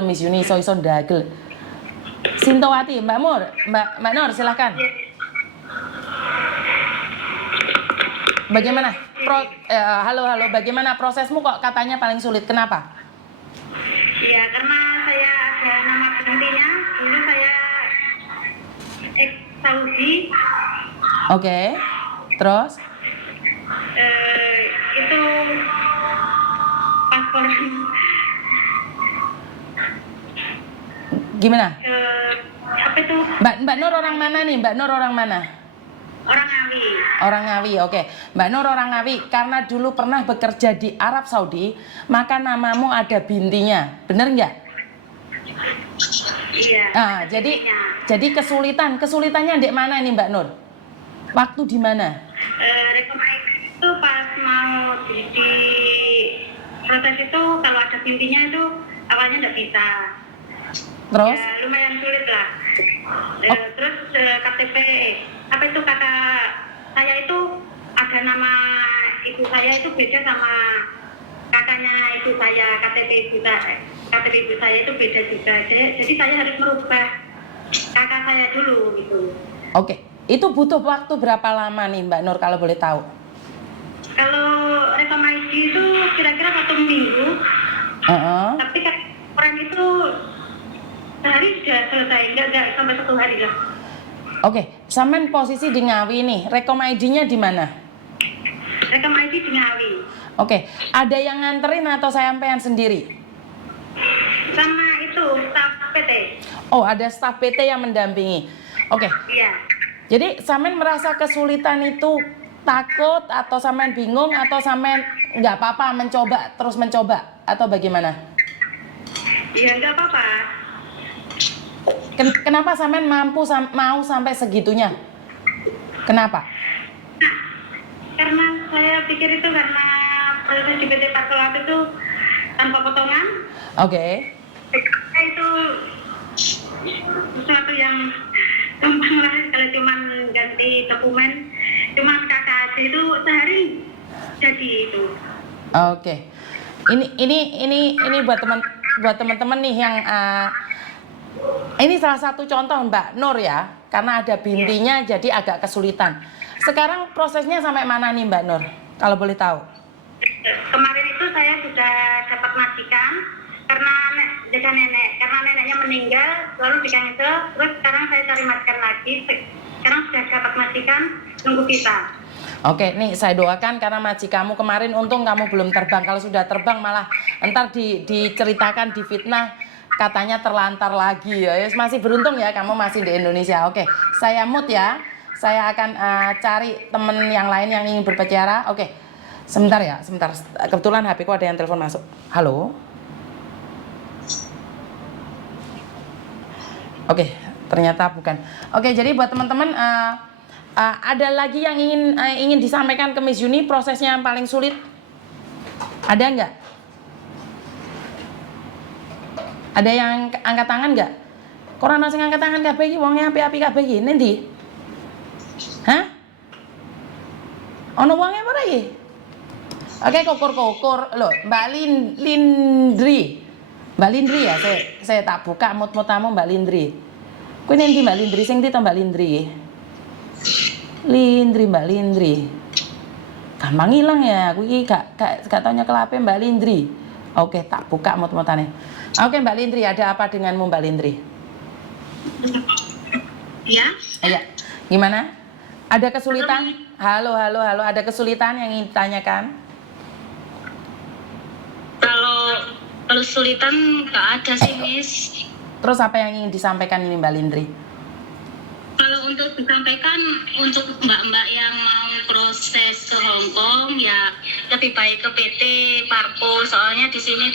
Miss Yuni iso-iso ndagel. Sintowati, Mbak Nur silakan. Bagaimana? Halo, bagaimana prosesmu kok katanya paling sulit? Kenapa? Iya, karena saya ada nama gantinya. Dulu saya Saudi. Oke. Terus? Itu paspor. Gimana? Apa itu? Mbak Nur orang mana nih? Mbak Nur orang mana? Orang Ngawi. Orang Ngawi, oke. Mbak Nur orang Ngawi, karena dulu pernah bekerja di Arab Saudi, maka namamu ada bintinya, bener nggak? Iya. Ah, jadi kesulitannya di mana nih Mbak Nur? Waktu di mana? Rekomendasi itu pas mau di proses itu kalau ada bintinya itu awalnya nggak bisa. Terus? Ya, lumayan sulit lah. Terus KTP, apa itu kakak saya itu ada nama ibu saya itu beda sama kakaknya ibu saya, KTP ibu saya itu beda juga. Jadi saya harus merubah kakak saya dulu gitu. Oke, itu butuh waktu berapa lama nih Mbak Nur kalau boleh tahu? Kalau rekomendasi itu kira-kira 1 minggu. Tapi kan orang itu sehari sudah selesai, enggak sampai 1 hari lah. Oke, sampean posisi di Ngawi nih, rekom ID-nya di mana? Rekom ID di Ngawi. Oke, ada yang nganterin atau sampean sendiri? Sama itu, staf PT. Oh, ada staf PT yang mendampingi. Oke. Iya. Jadi sampean merasa kesulitan itu takut atau sampean bingung atau sampean nggak apa-apa terus mencoba atau bagaimana? Iya, nggak apa-apa. Kenapa sampean mau sampai segitunya? Kenapa? Nah, karena saya pikir itu karena proses di PT Parkolat itu tanpa potongan. Oke. Itu sesuatu yang gampang lah kalau cuma ganti dokumen, cuma kakak aja itu sehari jadi itu. Oke. Ini buat teman-teman nih yang ini salah satu contoh Mbak Nur ya, karena ada bintinya jadi agak kesulitan. Sekarang prosesnya sampai mana nih Mbak Nur? Kalau boleh tahu. Kemarin itu saya sudah dapat majikan karena jaga nenek, karena neneknya meninggal lalu dikansel, terus sekarang saya cari majikan lagi. Sekarang sudah dapat majikan, nunggu kita. Oke, nih saya doakan karena majikamu kemarin untung kamu belum terbang. Kalau sudah terbang malah entar diceritakan di fitnah katanya terlantar lagi ya. Masih beruntung ya kamu masih di Indonesia. Oke, saya mute ya. Saya akan cari temen yang lain yang ingin berbicara. Oke, sebentar ya, sebentar. Kebetulan HP ku ada yang telepon masuk. Halo. Oke, ternyata bukan. Oke, jadi buat teman-teman ada lagi yang ingin disampaikan ke Miss Yuni, prosesnya yang paling sulit? Ada nggak? Ada yang angkat tangan nggak? Korana sing angkat tangan kabeh iki wonge api-api kabeh iki nendi? Hah? Ono wonge apa iki? Oke, kokor-kokor. Loh, Mbak Lindri. Mbak Lindri ya, saya tak buka mut-mutamu Mbak Lindri. Kuwi nendi Mbak Lindri? Sing ndi to Mbak Lindri? Mbak Lindri. Gampang hilang ya, aku iki gak tau nyekel HP Mbak Lindri. Oke, tak buka mut-mutane. Oke, Mbak Lindri, ada apa denganmu Mbak Lindri? Ya. Iya. Gimana? Ada kesulitan? Halo, ada kesulitan yang ingin ditanyakan? Kalau kesulitan nggak ada sih, Miss. Terus apa yang ingin disampaikan ini Mbak Lindri? Kalau untuk disampaikan untuk mbak-mbak yang mau proses ke Hong Kong ya lebih baik ke PT Parko, soalnya di sini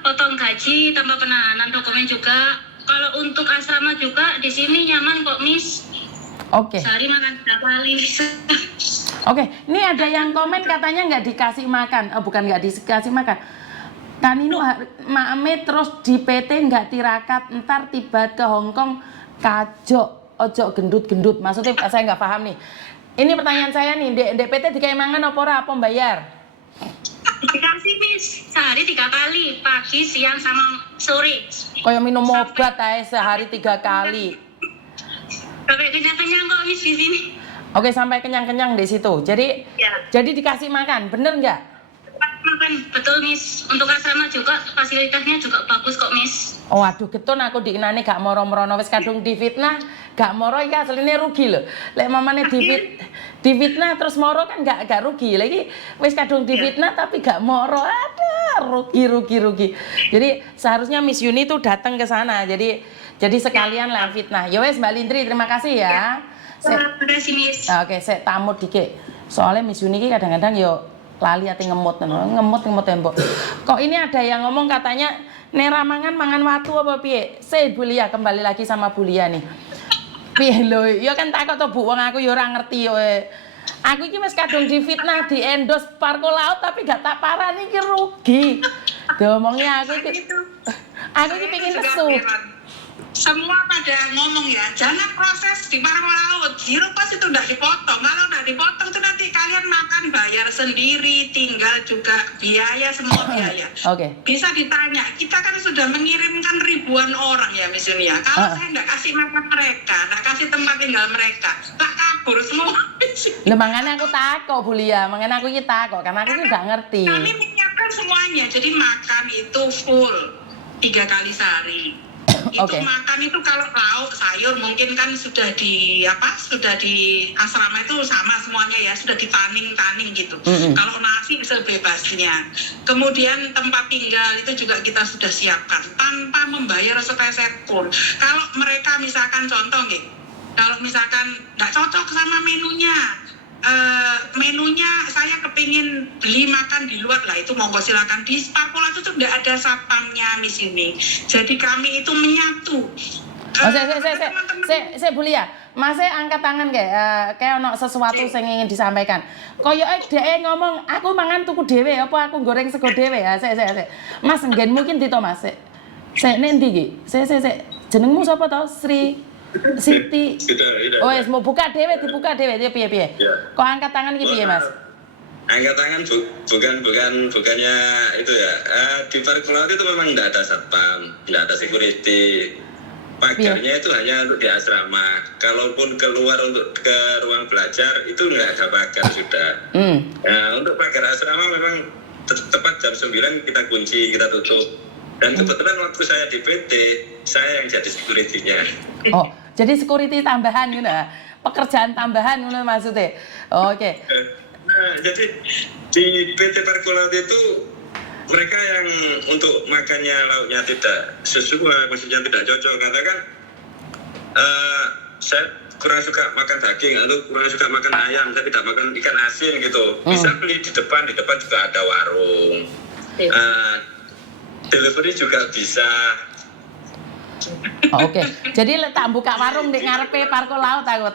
potong gaji tanpa penahanan dokumen juga. Kalau untuk asrama juga di sini nyaman kok, Miss. Oke. Sehari makan 3 kali. Oke, ini ada yang komen katanya nggak dikasih makan. Oh, bukan nggak dikasih makan. Kan ini Mame terus di PT nggak tirakat, ntar tiba ke Hong Kong kajok, ojo gendut-gendut. Maksudnya saya nggak paham nih. Ini pertanyaan saya nih, DPT dikai mangan apa ora apa bayar? Dikasih Miss, sehari 3 kali, pagi, siang, sama sore. Kayak minum obat aja sehari 3 kali. Sampai kenyang-kenyang kok Miss di sini. Oke, sampai kenyang-kenyang di situ. Jadi Ya. jadi dikasih makan, bener nggak? Tempat makan, betul Miss. Untuk asrama juga, fasilitasnya juga bagus kok Miss. Oh, aduh getun aku diinane gak moro-morono wis kadung difitnah, gak moro iki asline rugi lho. Lek mamane difitnah terus moro kan gak rugi. Lagi wis kadung difitnah tapi gak moro. Aduh, rugi. Jadi seharusnya Miss Yuni tuh datang ke sana. Jadi sekalian lah fitnah. Ya wes Mbak Lindri, terima kasih ya. Terima kasih Miss. Oke, saya tamu dikit. Soalnya Miss Yuni ki kadang-kadang yo lali ati ngemut tembok. Kok ini ada yang ngomong katanya Nera mangan watu apa piye? Saya Bulia kembali lagi sama Bulia nih. Piye lho? Ya kan takut to Bu, wong aku ya ora ngerti yo. Aku iki wis kadung difitnah, diendos Parko Laut tapi gak tak parani iki rugi. Diomongnya aku iki pengen nesu. Semua pada ngomong ya, jangan proses di Parko Laut, dilepas itu udah dipotong. Kalau udah dipotong itu nanti kalian makan bayar sendiri, tinggal juga biaya, semua biaya. Oke. Bisa ditanya, kita kan sudah mengirimkan ribuan orang ya Miss Yuni ya. Kalau saya nggak kasih makan mereka, nggak kasih tempat tinggal mereka, tak kabur semua. Lho mangane aku takok Bulia, mangane aku iki takok karena aku iki gak ngerti. Kami menyiapkan semuanya, jadi makan itu full 3 kali sehari. Itu Oke. makan itu kalau lauk sayur mungkin kan sudah di asrama itu sama semuanya ya, sudah ditaning gitu. Kalau nasi sebebasnya. Kemudian tempat tinggal itu juga kita sudah siapkan tanpa membayar sepeser pun. Kalau mereka misalkan contoh nih, kalau misalkan nggak cocok sama menunya saya kepingin beli makan di luar lah, itu monggo silakan. Di Parko Laut itu tidak ada satpamnya Miss ini, jadi kami itu menyatu. Saya Bulia, Mas angkat tangan kayak ono sesuatu sing ingin disampaikan. Koyoke dhek ngomong aku mangan tuku dhewe apa aku goreng sego dhewe ya. Sik. Mas nggen mungkin dito Mas. Sik nek ndi iki? Sik. Jenengmu sapa to? Siti. Oh, wis mau dibuka dhewe dia piye? Ya. Kok angkat tangan iki piye, Mas? Angkat tangan bukannya itu ya. Di Parko Laut itu memang tidak ada satpam, tidak ada security. Pagarnya itu hanya untuk di asrama. Kalaupun keluar untuk ke ruang belajar itu nggak ada pagar sudah. Nah, untuk pagar asrama memang tepat jam 9 kita kunci, kita tutup. Dan kebetulan waktu saya di PT, saya yang jadi security-nya. Oh, jadi security tambahan gitu ya? Pekerjaan tambahan gitu maksudnya? Oke. Nah, jadi di PT Parko Laut itu mereka yang untuk makannya lauknya tidak sesuai, maksudnya tidak cocok. Katakan saya kurang suka makan daging atau kurang suka makan ayam, saya tidak makan ikan asin gitu. Bisa beli di depan juga ada warung. Delivery juga bisa. Oke. Jadi tak buka warung di ngarepe Parko Laut aku,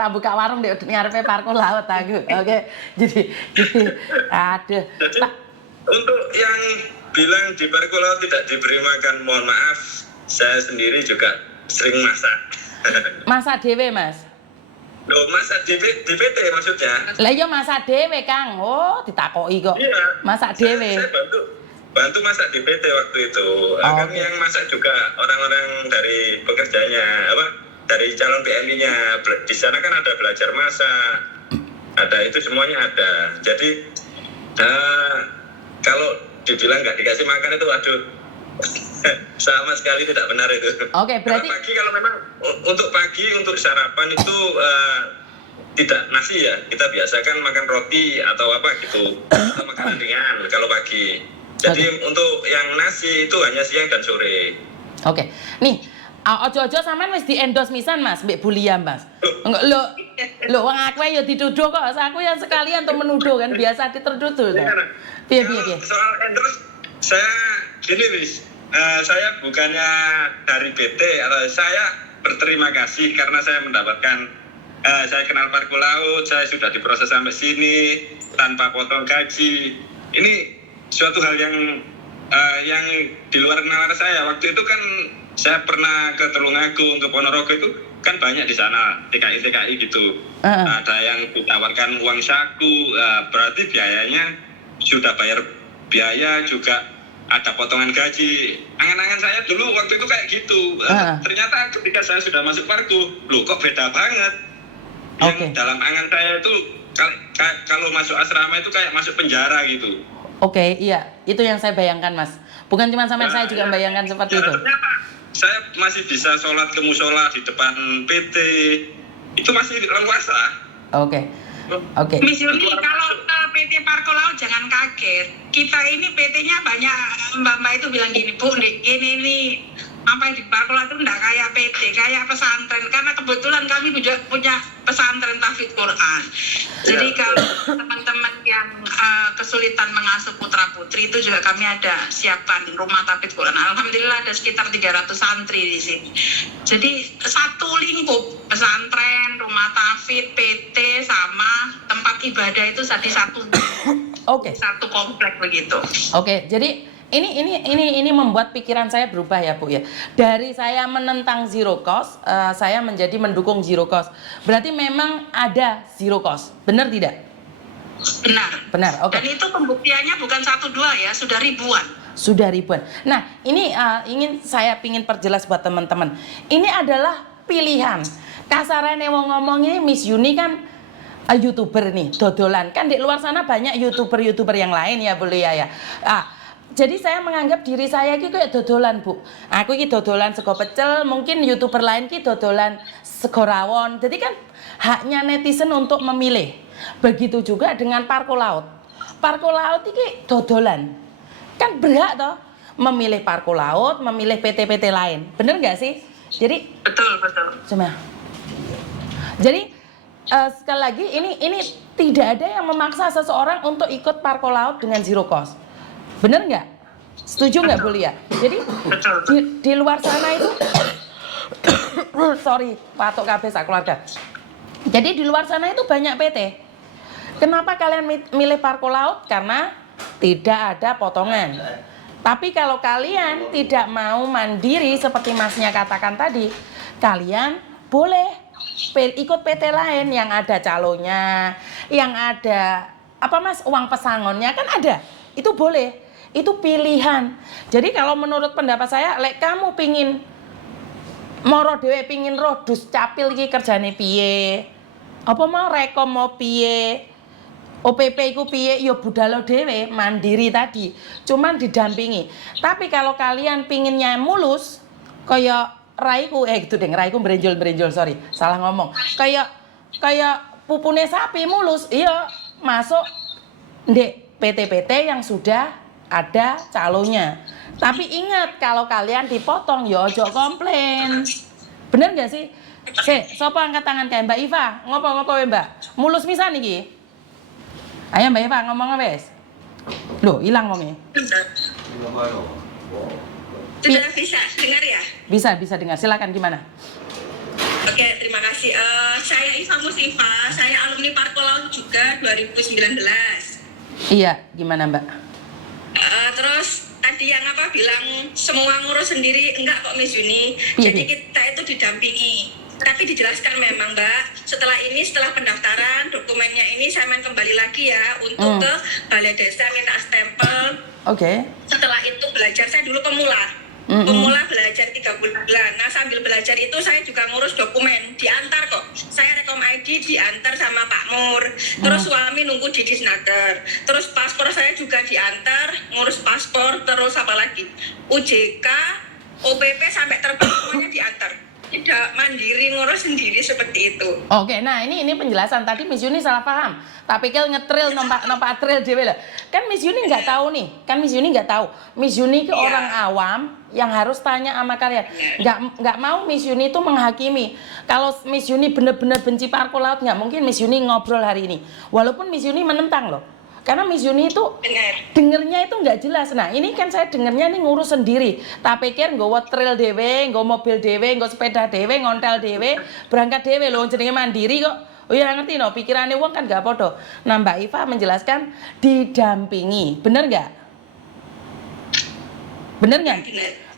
Oke. Jadi aduh. Jadi untuk yang bilang di Parko Laut tidak diberi makan, mohon maaf, saya sendiri juga sering masak. Masak dhewe, Mas. Loh, masak di PT maksudnya? Lah iya masak dhewe, Kang. Oh, ditakoki kok. Iya. Masak dhewe. Saya bantu masak di PT waktu itu. Kan Oke. yang masak juga orang-orang dari pekerjanya, dari calon PMI-nya. Di sana kan ada belajar masak, ada itu semuanya ada. Jadi kalau dibilang nggak dikasih makan itu, aduh, sama sekali tidak benar itu. Oke, berarti kalau memang untuk pagi untuk sarapan itu tidak nasi ya, kita biasakan makan roti atau apa gitu, atau makanan ringan kalau pagi. Jadi untuk yang nasi itu hanya siang dan sore. Oke. Nih, ojo-ojo sampean wis diendos misan Mas, Mbak Bulia, Mas. Enggak lho wong aku ya dituduh kok. Aku yang sekalian untuk menuduh kan biasa dituduh. Piye. Soal endorse saya gini, Wis. Saya bukannya dari PT atau saya berterima kasih karena saya mendapatkan saya kenal Parko Laut, saya sudah diproses sampai sini tanpa potong gaji. Ini suatu hal yang di luar nalar saya. Waktu itu kan saya pernah ke Tulungagung, ke Ponorogo, itu kan banyak di sana TKI gitu. Ada yang ditawarkan uang saku, berarti biayanya sudah bayar biaya juga ada potongan gaji. Angan-angan saya dulu waktu itu kayak gitu. Ternyata ketika saya sudah masuk Parko, loh kok beda banget. Yang dalam angan saya itu kalau masuk asrama itu kayak masuk penjara gitu. Oke, iya, itu yang saya bayangkan, Mas. Bukan cuma sampai saya juga membayangkan seperti itu. Ternyata saya masih bisa sholat ke musola di depan PT, itu masih leluasa. Oke. Miss Yuni, kalau ke PT Parko Laut jangan kaget. Kita ini PT-nya banyak, mbak-mbak itu bilang gini, Bu, ini apa yang di Parko Laut itu enggak kayak PT, kayak pesantren. Karena kebetulan kami juga punya pesantren tahfidz Quran. Jadi kalau teman-teman yang kesulitan mengasuh putra-putri itu juga kami ada siapkan rumah tahfidz Quran. Alhamdulillah ada sekitar 300 santri di sini. Jadi satu lingkup, pesantren, rumah tahfidz, PT sama tempat ibadah itu satu satu komplek begitu. Oke, jadi ini membuat pikiran saya berubah ya Bu ya. Dari saya menentang zero cost, saya menjadi mendukung zero cost. Berarti memang ada zero cost, benar tidak? Benar. Oke. Dan itu pembuktiannya bukan 1-2 ya, sudah ribuan. Sudah ribuan. Nah, ini saya ingin perjelas buat teman-teman. Ini adalah pilihan. Kasarane wong ngomong ini Miss Yuni kan YouTuber nih, dodolan. Kan di luar sana banyak YouTuber yang lain ya Bu Lia ya. Jadi saya menganggap diri saya iki kayak dodolan, Bu. Aku iki dodolan sego pecel, mungkin YouTuber lain iki dodolan sego rawon. Jadi kan haknya netizen untuk memilih. Begitu juga dengan Parko Laut. Parko Laut iki dodolan. Kan berhak toh memilih Parko Laut, memilih PT-PT lain. Bener nggak sih? Jadi betul. Cuma. Jadi sekali lagi ini tidak ada yang memaksa seseorang untuk ikut Parko Laut dengan zero cost. Bener nggak? Setuju nggak Bu Lia? Jadi di luar sana itu sorry, patok kabeh sak keluarga. Jadi di luar sana itu banyak PT. Kenapa kalian milih Parko Laut? Karena tidak ada potongan. Tapi kalau kalian tidak mau mandiri seperti Masnya katakan tadi, kalian boleh ikut PT lain yang ada calonnya, yang ada uang pesangonnya kan ada. Itu boleh. Itu pilihan. Jadi kalau menurut pendapat saya, lek kamu pingin moro dhewe pingin roh dus capil iki kerjane piye? Apa mau rekom mau piye? OPP iku piye? Ya budal dhewe, mandiri tadi. Cuman didampingi. Tapi kalau kalian pinginnya mulus, kaya raiku gitu deh, raiku berenjol, sorry, salah ngomong. Kayak pupune sapi mulus, iya masuk ndek PT-PT yang sudah ada calonnya. Tapi ingat kalau kalian dipotong ya ojo komplain. Bener gak sih? Sopo angkat tangan kayak Mbak Iva? Ngopo Mbak? Mulus misan iki? Ayo Mbak Iva ngomong wes. Loh, hilang wonge. Sudah bisa dengar ya? Bisa dengar. Silakan gimana? Oke, terima kasih. Saya Iva Musifa, saya alumni Parko Laut juga 2019. Iya, gimana Mbak? Terus tadi yang bilang semua ngurus sendiri, enggak kok Miss Yuni. Jadi kita itu didampingi. Tapi dijelaskan memang Mbak, setelah pendaftaran dokumennya ini saya main kembali lagi ya untuk ke Balai Desa minta stempel. Oke. Setelah itu belajar, saya dulu pemula. Pemula belajar 3 bulan. Nah sambil belajar itu saya juga ngurus dokumen, diantar kok. Saya rekom ID diantar sama Pak Mur. Terus suami nunggu di Disnaker. Terus paspor saya juga diantar, ngurus paspor. Terus apa lagi? UJK, OPP sampai terbang semuanya diantar. Tidak mandiri ngurus sendiri seperti itu. Oke, nah ini penjelasan tadi Miss Yuni salah paham. Tak pikir ngetril nompak trail dhewe lah. Kan Miss Yuni nggak tahu nih. Miss Yuni ke orang awam yang harus tanya sama kalian. Nggak mau Miss Yuni itu menghakimi. Kalau Miss Yuni benar-benar benci Parko Laut, nggak mungkin Miss Yuni ngobrol hari ini. Walaupun Miss Yuni menentang loh. Karena Miss Yuni itu dengernya itu nggak jelas. Nah ini kan saya dengernya nih ngurus sendiri. Tak pikir nggawa trail dewe, nggawa mobil dewe, nggawa sepeda dewe, ngontel dewe, berangkat dewe loh, jenenge mandiri kok. Oh ya ngerti no, pikirannya wong kan gak podo. Nah Mbak Iva menjelaskan didampingi, bener nggak? Bener nggak?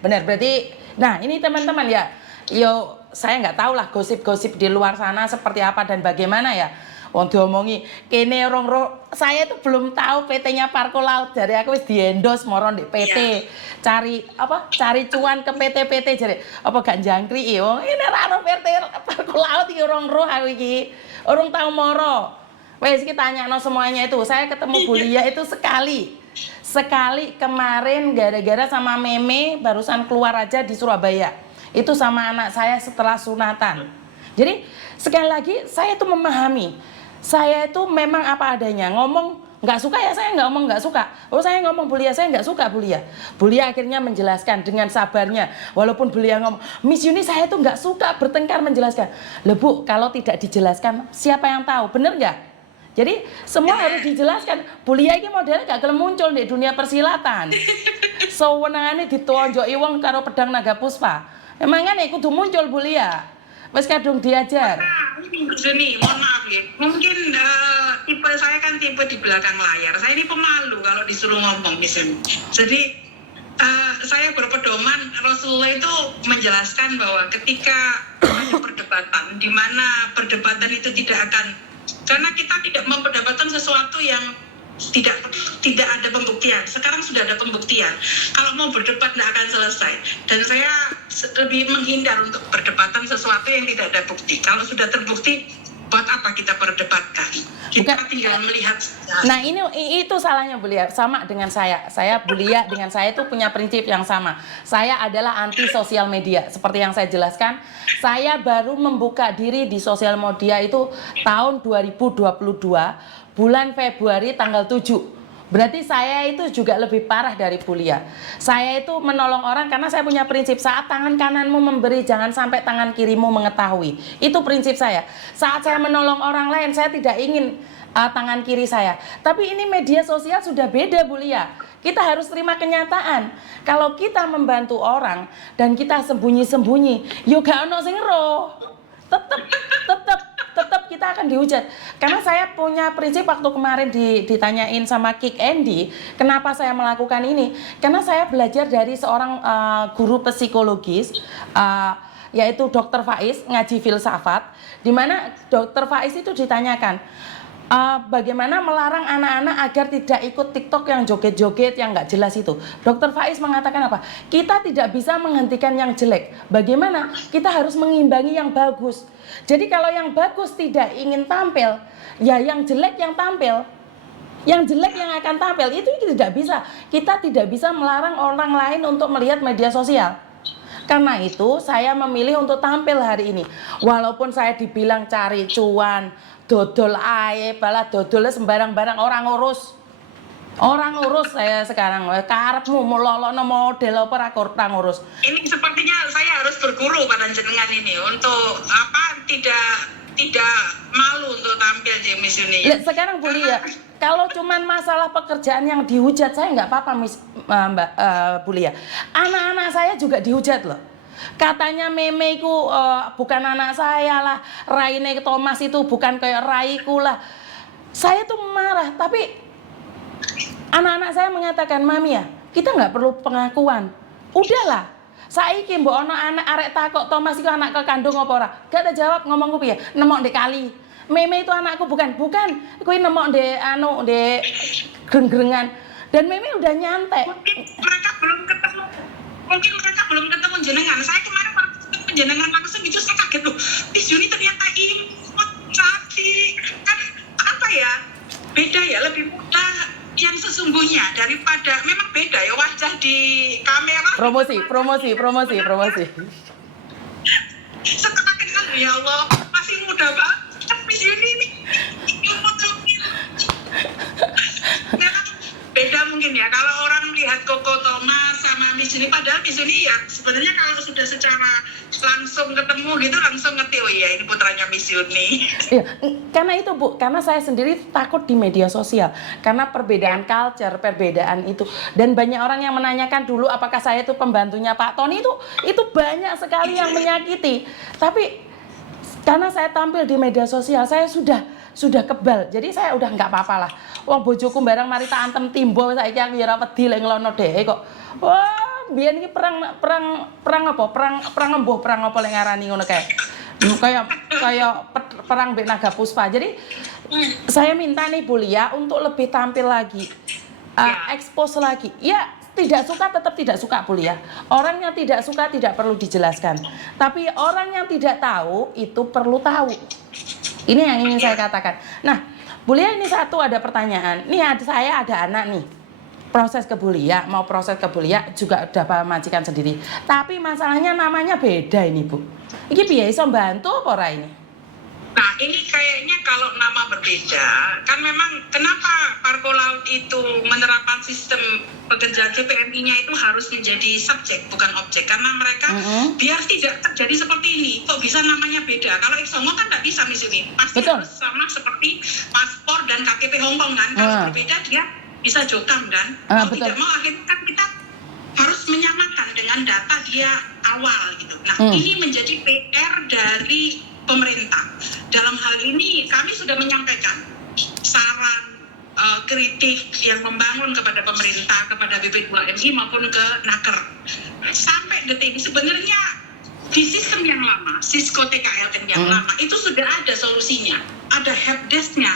Bener. Berarti, nah ini teman-teman ya, yo saya nggak tahu lah gosip-gosip di luar sana seperti apa dan bagaimana ya. Wong diomongi kene orang roh, saya itu belum tahu PT-nya Parko Laut, jadi aku wis diendos moro ndek PT. Cari apa? Cari cuan ke PT-PT jadi apa gak jangkrik wong ini ra ono PT Parko Laut iki orang roh aku iki. Orang tahu moro. Wes kita tanyano semuanya itu. Saya ketemu Bu Lia itu sekali kemarin gara-gara sama Meme barusan keluar aja di Surabaya. Itu sama anak saya setelah sunatan. Jadi sekali lagi saya itu memahami. Saya itu memang apa adanya. Ngomong nggak suka ya saya nggak ngomong nggak suka. Oh saya ngomong Bu Lia saya nggak suka Bu Lia. Bu Lia akhirnya menjelaskan dengan sabarnya. Walaupun Bu Lia ngomong Miss Yuni saya itu nggak suka bertengkar menjelaskan. Loh Bu kalau tidak dijelaskan siapa yang tahu bener nggak? Jadi semua harus dijelaskan. Bu Lia ini modelnya gak gelem muncul di dunia persilatan. Sewenangane ditonjoki wong karo pedang naga puspa. Emangane kudu muncul Bu Lia. Wes kadung diajar. Ini Juni, mohon maaf ya. Mungkin tipe saya kan tipe di belakang layar. Saya ini pemalu kalau disuruh ngomong misalnya. Jadi saya berpedoman Rasulullah itu menjelaskan bahwa ketika ada perdebatan, di mana perdebatan itu tidak akan, karena kita tidak memperdebatkan sesuatu yang tidak ada pembuktian. Sekarang sudah ada pembuktian. Kalau mau berdebat tidak akan selesai. Dan saya lebih menghindar untuk perdebatan sesuatu yang tidak ada bukti. Kalau sudah terbukti, buat apa kita perdebatkan? Kita tinggal melihat. Nah itu salahnya Bu Lia, sama dengan saya. Saya Bu Lia dengan saya itu punya prinsip yang sama. Saya adalah anti sosial media. Seperti yang saya jelaskan, saya baru membuka diri di sosial media itu tahun 2022, bulan Februari tanggal 7. Berarti saya itu juga lebih parah dari Bu Lia. Saya itu menolong orang karena saya punya prinsip saat tangan kananmu memberi jangan sampai tangan kirimu mengetahui. Itu prinsip saya. Saat saya menolong orang lain saya tidak ingin tangan kiri saya. Tapi ini media sosial sudah beda Bu Lia. Kita harus terima kenyataan. Kalau kita membantu orang dan kita sembunyi-sembunyi, yo gak ono sing roh. Tetap kita akan dihujat. Karena saya punya prinsip waktu kemarin ditanyain sama Kik Andy, kenapa saya melakukan ini? Karena saya belajar dari seorang guru psikologis, yaitu Dr. Faiz, ngaji filsafat, di mana Dr. Faiz itu ditanyakan, bagaimana melarang anak-anak agar tidak ikut TikTok yang joget-joget yang nggak jelas itu. Dr. Faiz mengatakan apa? Kita tidak bisa menghentikan yang jelek. Bagaimana? Kita harus mengimbangi yang bagus. Jadi kalau yang bagus tidak ingin tampil, ya yang jelek yang tampil. Yang jelek yang akan tampil itu tidak bisa. Kita tidak bisa melarang orang lain untuk melihat media sosial. Karena itu saya memilih untuk tampil hari ini. Walaupun saya dibilang cari cuan, dodol ae, bala dodolnya sembarang-barang orang ngurus. Orang ngurus saya sekarang. Karepmu mulolono model apa ora ngurus. Ini sepertinya saya harus berguru pada jenengan ini untuk apa tidak malu untuk tampil di Miss Yuni. Sekarang Bu Lia, kalau cuman masalah pekerjaan yang dihujat saya nggak apa-apa Mbak Bu Lia. Anak-anak saya juga dihujat loh. Katanya Meme itu bukan anak saya lah, Raine Thomas itu bukan kayak Raiku lah. Saya tuh marah, tapi anak-anak saya mengatakan, Mami ya, kita nggak perlu pengakuan. Udahlah, saiki mbok ono anak arek takok Thomas itu anak kekandung apa ora? Gak ada jawab ngomongku piye? Nemok ndek kali. Meme itu anakku bukan. Kuwi nemok ndek ndek greng-grengan. Dan Meme udah nyantai. Mungkin mereka belum ketemu jenengan. Saya kemarin ketemu jenengan langsung gitu saya kaget loh. Miss Yuni ternyata imut, cantik. Kan apa ya? Beda ya, lebih mudah yang sesungguhnya daripada memang beda ya wajah di kamera. Promosi. Setelah kenal ya Allah masih muda banget. Miss Yuni ini imut. Beda mungkin ya kalau orang melihat Koko Thomas sama Miss Yuni, padahal Miss Yuni ya sebenarnya kalau sudah secara langsung ketemu gitu langsung ngerti oh iya ini putranya Miss Yuni. Iya, karena itu Bu, karena saya sendiri takut di media sosial karena perbedaan culture, perbedaan itu, dan banyak orang yang menanyakan dulu apakah saya itu pembantunya Pak Tony, itu banyak sekali yang menyakiti. Tapi karena saya tampil di media sosial saya sudah kebal, jadi saya udah nggak apa-apa lah. Wong bojoku barang mari tak antem timbo saiki aku ya ora wedi lek nglono dhek kok. Wah, biyen iki perang apa? Perang embuh perang apa lek ngarani ngono kae. kayak perang Mbak Naga Puspa. Jadi saya minta nih Bu Lia untuk lebih tampil lagi, expose lagi. Ya tidak suka tetap tidak suka Bu Lia. Orang yang tidak suka tidak perlu dijelaskan. Tapi orang yang tidak tahu itu perlu tahu. Ini yang ingin saya katakan. Nah, Bu Lia ini satu ada pertanyaan. Nih saya ada anak nih. Proses ke Bu Lia, mau proses ke Bu Lia juga udah majikan sendiri. Tapi masalahnya namanya beda ini Bu. Ini piye iso bantu apa ora ini? Nah, ini kayaknya kalau nama berbeda, kan memang kenapa Parko Laut itu menerapkan sistem pekerjaan CPMI-nya itu harus menjadi subjek, bukan objek. Karena mereka biar tidak terjadi seperti ini, kok bisa namanya beda. Kalau Exongo kan tidak bisa misalnya, pasti harus sama seperti paspor dan KTP Hongkong kan. Kalau berbeda dia bisa jokam kan. Kalau tidak mau akhirnya kan kita harus menyamakan dengan data dia awal gitu. Nah, ini menjadi PR dari pemerintah. Dalam hal ini kami sudah menyampaikan saran kritik yang membangun kepada pemerintah, kepada BP2MI maupun ke Naker. Sampai detik ini sebenarnya di sistem yang lama, Cisco TKLN yang lama itu sudah ada solusinya, ada helpdesk-nya.